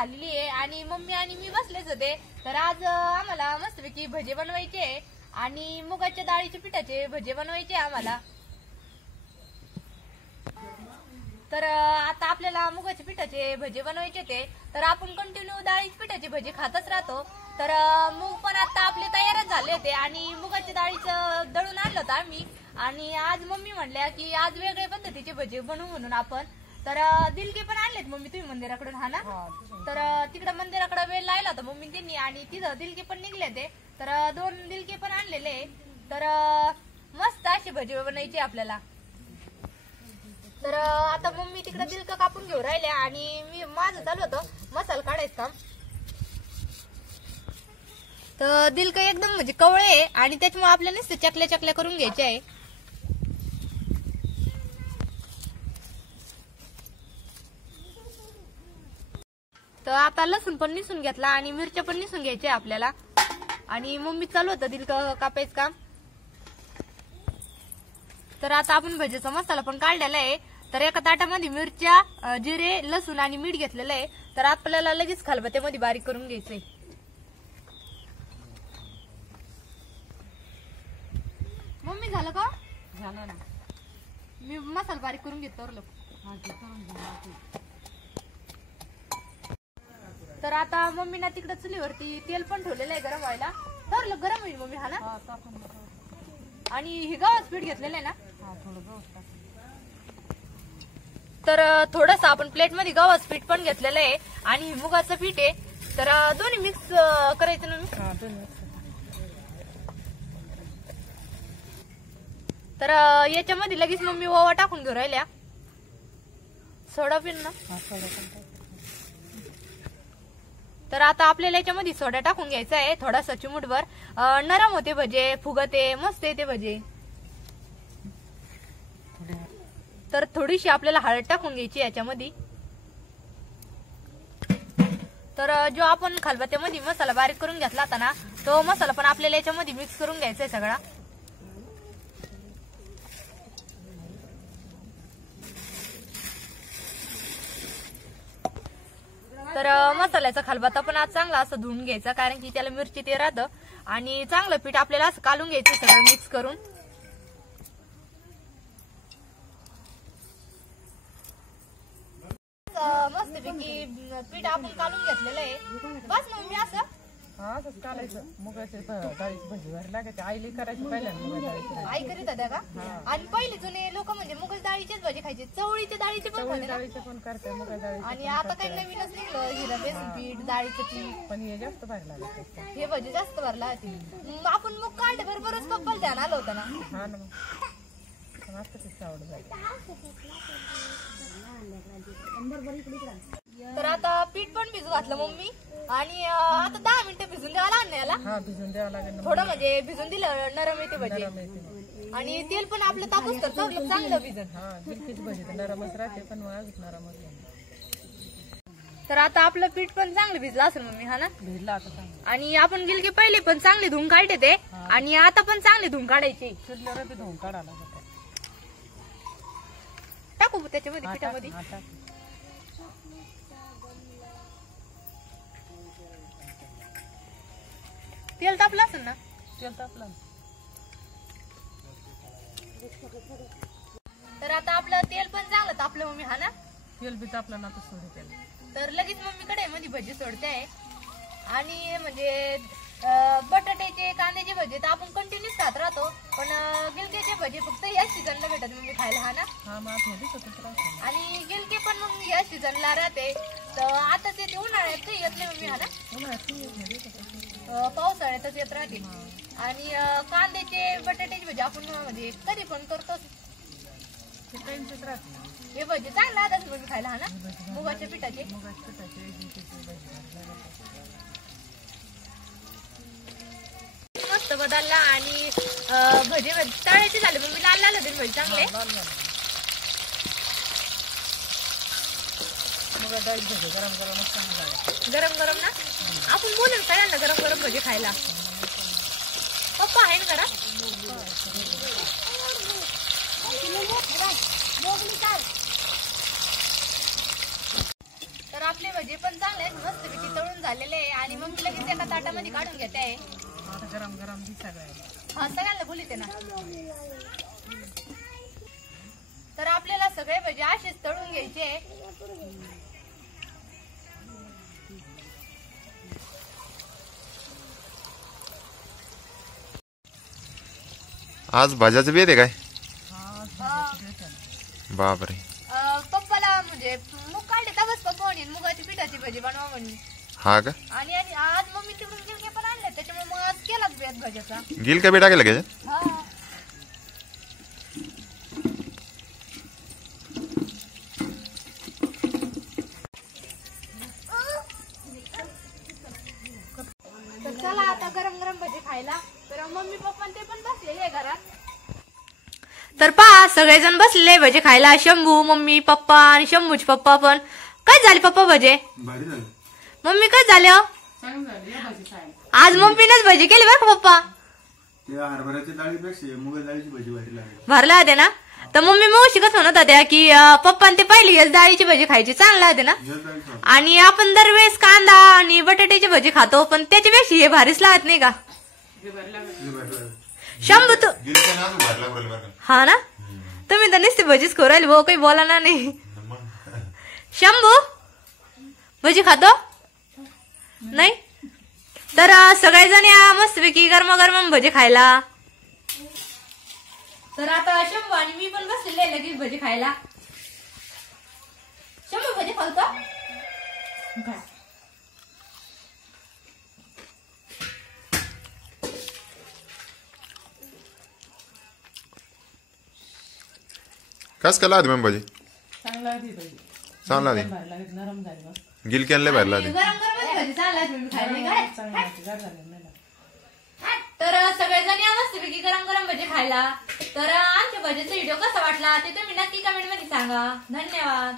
झालेली आहे आणि मम्मी आणि मी बसलेच होते. तर आज आम्हाला मस्तपैकी भजे बनवायचे आणि मुगाच्या डाळीच्या पिठाचे भजे बनवायचे आम्हाला. तर आता आपल्याला मुगाच्या पिठाचे भजे बनवायचे ते. तर आपण कंटिन्यू डाळीच्या पिठाचे भजे खातच राहतो. तर मूग पण आता आपले तयारच झाले होते आणि मुगाच्या डाळीचं दळून आणलं होतं आम्ही. आणि आज मम्मी म्हणल्या की आज वेगळ्या पद्धतीचे भजे बनवू म्हणून आपण. तर दिलके पण आणलेत मम्मी तुम्ही मंदिराकडून, हा ना? तर तिकडे मंदिराकडे वेळ लावला होता मम्मी त्यांनी आणि तिथं दिलके पण निघले ते. तर 2 दिलके पण आणलेले. तर मस्त असे भजे बनायचे आपल्याला. तर आता मम्मी तिकडे दिलक कापून घेऊन राहिल्या आणि मी माझं चालू होतं मसाला काढायचं काम. तर दिलक एकदम म्हणजे कवळे आहे आणि त्याच्यामुळे आपल्याला नुसते चकल्या चकल्या करून घ्यायचे आहे. तर आता लसूण पण निसून घेतला आणि मिरच्या पण निसून घ्यायच्या आपल्याला. आणि मम्मी चालू होतं दिलक कापायचं काम. तर आता आपण भजीचा मसाला पण काढलेला आहे. तर एका ताटामध्ये मिरच्या, जिरे, लसूण आणि मीठ घेतलेलं आहे. तर आपल्याला लगेच खलबत्त्यामध्ये बारीक करून घ्यायचंय. मम्मी झालं का? झालं ना. मी मसाला बारीक करून घेतो. तर आता मम्मीना तिकडे चुलीवरती तेल पण ठेवलेलं आहे गरम व्हायला. तर गरम होईल मम्मी, हा ना? आणि हे गव्हाचं पीठ घेतलेलं आहे ना? तर थोडस आपण प्लेट मध्ये गव्हाचं पीठ पण घेतलेलं आहे आणि मुगाचं पीठ आहे. तर दोन्ही मिक्स करायचं ना. तर याच्यामध्ये लगेच मम्मी ओवा टाकून घेऊ राहिल्या. सोडा पिन ना. तर आता आपल्याला याच्यामध्ये सोडा टाकून घ्यायचा आहे थोडासा चिमूटभर. नरम होते भजे, फुगते, मस्त येते भजे. तर थोडीशी आपल्याला हळद टाकून घ्यायची याच्यामध्ये. तर जो आपण खलबत्त्यामध्ये मसाला बारीक करून घेतला होता ना, तो मसाला पण आपल्याला याच्यामध्ये मिक्स करून घ्यायचा आहे सगळा. तर मसाल्याचा खलबत्ता पण आज चांगला असं धुवून घ्यायचा, कारण की त्याला मिरची ते राहतं. आणि चांगलं पीठ आपल्याला असं कालून घ्यायचं सगळं मिक्स करून. मस्तपैकी पीठ आपण कालून घेतलेलं आहे. बस मग मी असं कालायचं. मुगाचे डाळीची भजी व्हायला लागायची. आईली करायची पहिल्यांदा मुगा डाळीची. आई करीत होत्या का? आणि पहिले जुने लोक म्हणजे मुगाच्या डाळीचेच भजी खायचे. चवळीच्या डाळीचे पण खायचे. डाळीचे पण करते, मुगा डाळीचे. आणि आता काही नवीनच निघलं हिरा बेसन पीठ, डाळीचं पीठ. पण हे जास्त भारी लागत. हे भजी जास्त भरला होती. आपण मग काढले बरोबरच पप्पाला ध्यान आलं होतं ना. हा ना. मग मस्त तिची आवड झाली. तर आता पीठ पण भिजू घातलं मम्मी. आणि आता 10 मिनिटं भिजून द्यावं लागणार याला. हा, भिजून द्यावं लागेल. थोडं म्हणजे भिजून दिलं नरम येते भजी. आणि तेल पण आपलं तापूस तर चांगलं भिजन. हा, गिलकीची भजी तर नरमच राहते, पण मग अजून नरमच. तर आता आपलं पीठ पण चांगलं भिजलं असेल मम्मी, हा ना? भिजला आता चांगलं. आणि आपण गिलके पहिले पण चांगले धुवून काढले ते आणि आता पण चांगले धुवून काढायचे. चुलीवर बी धुवून काढायला लागतं. टाकू त्याच्यामध्ये पिठामध्ये. तेल तापलं असेल ना? तेल तापलं. तर आता आपलं तेल पण चांगलं तापलं मम्मी, हा ना? तेल बी तापलं ना तर सोडे तेल. तर लगेच मम्मीकडे मध्ये भजी सोडते आहे. आणि म्हणजे बटाट्याचे, कांद्याचे भजी तर आपण कंटिन्यूच खात राहतो. पण गिलक्याचे भजी फक्त या सीझनला भेटत मम्मी खायला, हा ना? आणि गिलके पण मग या सीझनला राहते. तर आता ते उन्हाळ्यात काही येत नाही मम्मी, हा ना? पावसाळ्यातच येत राहते. आणि कांद्याचे, बटाट्याचे भजी आपण म्हणजे कधी पण करतो. हे भजी चांगला राहतात मम्मी खायला, हा ना? मुगाच्या पिठाचे. मस्त बदलला आणि भजी तळायचे झाले मम्मी. लाल लाल होते भजी चांगले. गरम गरम ना. आपण बोलून सगळ्यांना गरम गरम भजी खायला. पप्पा आहे ना घरात? तर आपले भजी पण चांगले आहेत, मस्तपैकी तळून झालेले आहे आणि मग लगेच एका ताटामध्ये काढून घेते आहे. आता गरम गरम दी सगळ्याला. हा सगळ्यांना बोलते ना. तर आपल्याला सगळे भजी असेच तळून घ्यायचे. आज भाज्याचं बेत आहे काय? हा बापरे. पप्पाला म्हणजे मूग काढले तवच पप्पा म्हणे मुगाची पिठाची भजी बनवा म्हणे. हा का? आणि आज मम्मी तिकडून गिलके पण आणले, त्याच्यामुळे मग आज केलाच बेत भज्याचा. गिल का बी टाकेल का याच्यात? हा तर चला आता गरम गरम भजी खायला. तर मम्मी पप्पा ते पण बसलेले आहे घरात. तर पहा सगळेजण बसलेले भजे खायला. शंभू, मम्मी, पप्पा आणि शंभूचे पप्पा पण. काय झाले पप्पा भजे? मम्मी काय झालं? चांगलं झालं या भाजी खायला. आज मम्मीनेच भजी केली बरं का पप्पा. त्या हरभऱ्याच्या डाळीपेक्षा मुगा डाळीची भजी भारी लागली. भरला होते ना. तर मम्मी मग शिकत म्हणत होत्या की पप्पा ते पहिली हेच डाळीची भजी खायची, चांगला होते ना. आणि आपण दरवेळेस कांदा आणि बटाट्याची भजी खातो, पण त्याच्यापेक्षा हे भारीच लागत नाही का शंभू? तू हा ना, तुम्ही तर नुसती भजीच खाऊ राहिली भाऊ, काही बोला ना नाही. शंभू भजी खातो नाही? तर सगळेजण या मस्तपैकी गरमागरम भजी खायला. तर आता शंभू आणि मी पण बसलेले लगेच भजी खायला. शंभू भजी खातो? कस का लागते मॅम भाजी? चांगला दी भाजी. चांगला दे. भारी लागत, नरम झाली मस्त. गिल कॅनले बाहेर लागते. गरम गरम भजी चांगला खायला. चांगली लागते, गार झाली नाही लागत. तर सगळेजण या मस्तपैकी गरम गरम भजी खायला. तर आमच्या भजीचा व्हिडिओ कसा वाटला ते तुम्ही नक्की कमेंट मध्ये सांगा. धन्यवाद.